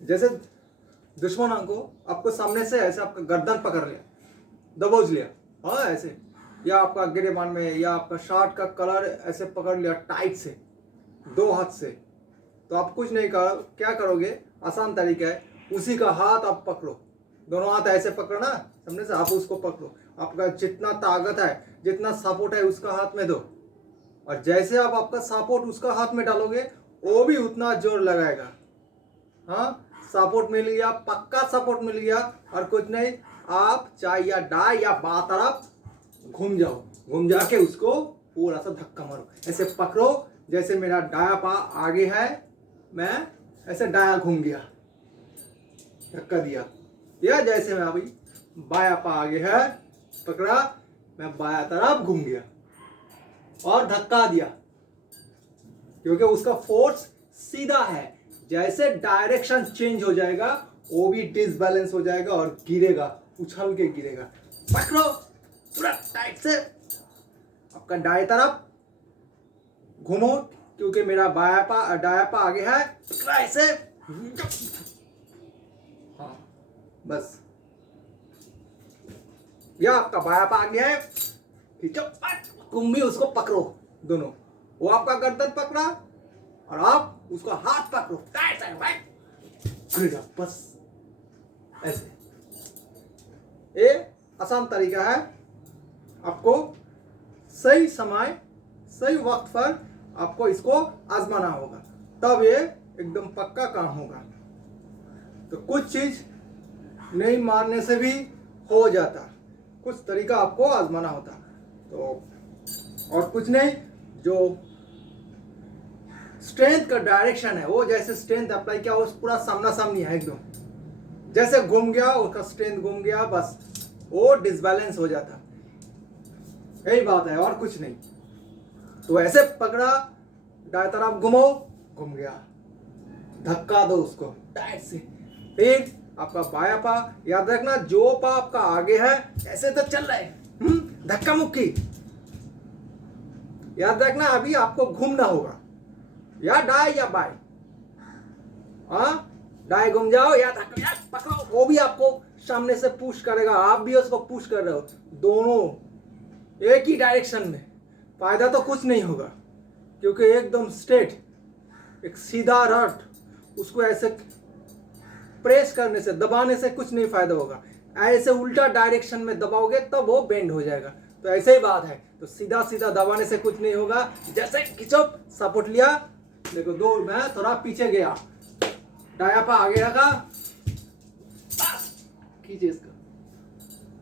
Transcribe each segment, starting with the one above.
जैसे दुश्मन को आपको सामने से ऐसे आपका गर्दन पकड़ लिया, दबोच लिया, हाँ ऐसे, या आपका गिरेबान में, या आपका शर्ट का कलर ऐसे पकड़ लिया टाइट से दो हाथ से, तो आप कुछ नहीं करो, क्या करोगे, आसान तरीका है, उसी का हाथ आप पकड़ो, दोनों हाथ ऐसे पकड़ना सामने से, आप उसको पकड़ो, आपका जितना ताकत है, जितना सपोर्ट है उसका हाथ में दो, और जैसे आप आपका सपोर्ट उसका हाथ में डालोगे वो भी उतना जोर लगाएगा। हाँ, सपोर्ट मिल गया, पक्का सपोर्ट मिल गया, और कुछ नहीं, आप चाहे या दाएं या बाएं तरफ घूम जाओ, घूम जाके उसको पूरा सा धक्का मारो, ऐसे पकड़ो जैसे मेरा दाया पा आगे है, मैं ऐसे दाया घूम गया, धक्का दिया, या जैसे मैं अभी बाया पा आगे है, पकड़ा, मैं बाया तरफ घूम गया और धक्का दिया, क्योंकि उसका फोर्स सीधा है, जैसे डायरेक्शन चेंज हो जाएगा वो भी डिसबैलेंस हो जाएगा और गिरेगा, उछल के गिरेगा। पकड़ो पूरा टाइट से, आपका दाएं तरफ घूमो, क्योंकि मेरा दाया पा आगे है, ऐसे, हाँ बस, या आपका बाया पा आगे है, खींचो, तुम भी उसको पकड़ो, दोनों, वो आपका गर्दन पकड़ा और आप उसको हाथ पकड़ो, टाइट से, बस ऐसे। ये आसान तरीका है, आपको सही समय सही वक्त पर आपको इसको आजमाना होगा, तब ये एकदम पक्का काम होगा। तो कुछ चीज नहीं मारने से भी हो जाता, कुछ तरीका आपको आजमाना होता। तो और कुछ नहीं, जो स्ट्रेंथ का डायरेक्शन है वो जैसे स्ट्रेंथ अप्लाई किया वो पूरा सामना सामनी है, एकदम जैसे घूम गया उसका स्ट्रेंथ घूम गया, बस वो डिसबैलेंस हो जाता, यही बात है और कुछ नहीं। तो ऐसे पकड़ा, दाएं तरफ घुमो, घूम गया, धक्का दो उसको टाइट से, फिर आपका बाया पा, याद रखना जो पा आपका आगे है ऐसे तो चल रहा है, धक्का मुक्की, याद रखना अभी आपको घूमना होगा, या दाएं या बाएं, हाँ दाएं घूम जाओ या धक्का, या पकड़ो, वो भी आपको सामने से पुश करेगा, आप भी उसको पुश कर रहे हो, दोनों एक ही डायरेक्शन में, फायदा तो कुछ नहीं होगा, क्योंकि एकदम स्ट्रेट एक सीधा रट, उसको ऐसे प्रेस करने से, दबाने से कुछ नहीं फायदा होगा, ऐसे उल्टा डायरेक्शन में दबाओगे तब वो बेंड हो जाएगा। तो ऐसे ही बात है, तो सीधा सीधा दबाने से कुछ नहीं होगा, जैसे खिंचो, सपोर्ट लिया, देखो दो, मैं थोड़ा पीछे गया, दाया पा आगे रखा, खींचे इसका,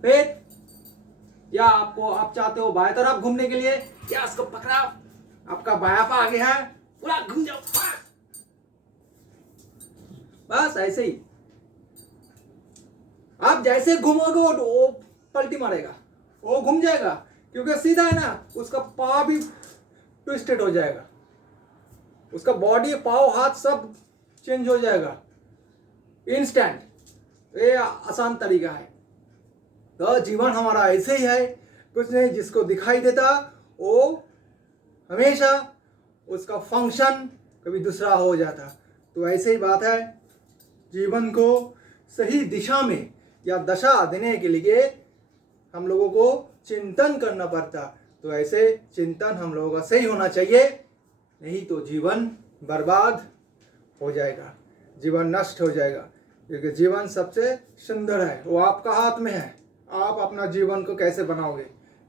फिर या आपको आप चाहते हो बाएं तरफ घूमने के लिए, या इसको पकड़ा, आपका बाया पा आगे है, पूरा घूम जाओ, बस ऐसे ही। आप जैसे घूमोगे वो पलटी मारेगा, वो घूम जाएगा, क्योंकि सीधा है ना, उसका पाव भी ट्विस्टेड हो जाएगा, उसका बॉडी, पाव, हाथ सब चेंज हो जाएगा इंस्टेंट। ये आसान तरीका है। तो जीवन हमारा ऐसे ही है, कुछ नहीं, जिसको दिखाई देता वो हमेशा उसका फंक्शन कभी दूसरा हो जाता। तो ऐसे ही बात है, जीवन को सही दिशा में या दशा देने के लिए हम लोगों को चिंतन करना पड़ता। तो ऐसे चिंतन हम लोगों का सही होना चाहिए, नहीं तो जीवन बर्बाद हो जाएगा, जीवन नष्ट हो जाएगा, क्योंकि जीवन सबसे सुंदर है, वो आपका हाथ में है। आप अपना जीवन को कैसे बनाओगे,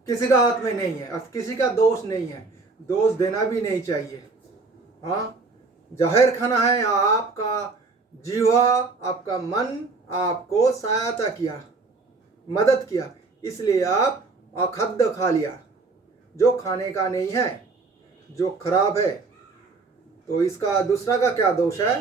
किसी का हाथ में नहीं है, और किसी का दोष नहीं है, दोष देना भी नहीं चाहिए। हाँ, जाहिर खाना है, आपका जीवा, आपका मन आपको सहायता किया, मदद किया, इसलिए आप अखाद्य खा लिया, जो खाने का नहीं है, जो खराब है। तो इसका दूसरा का क्या दोष है?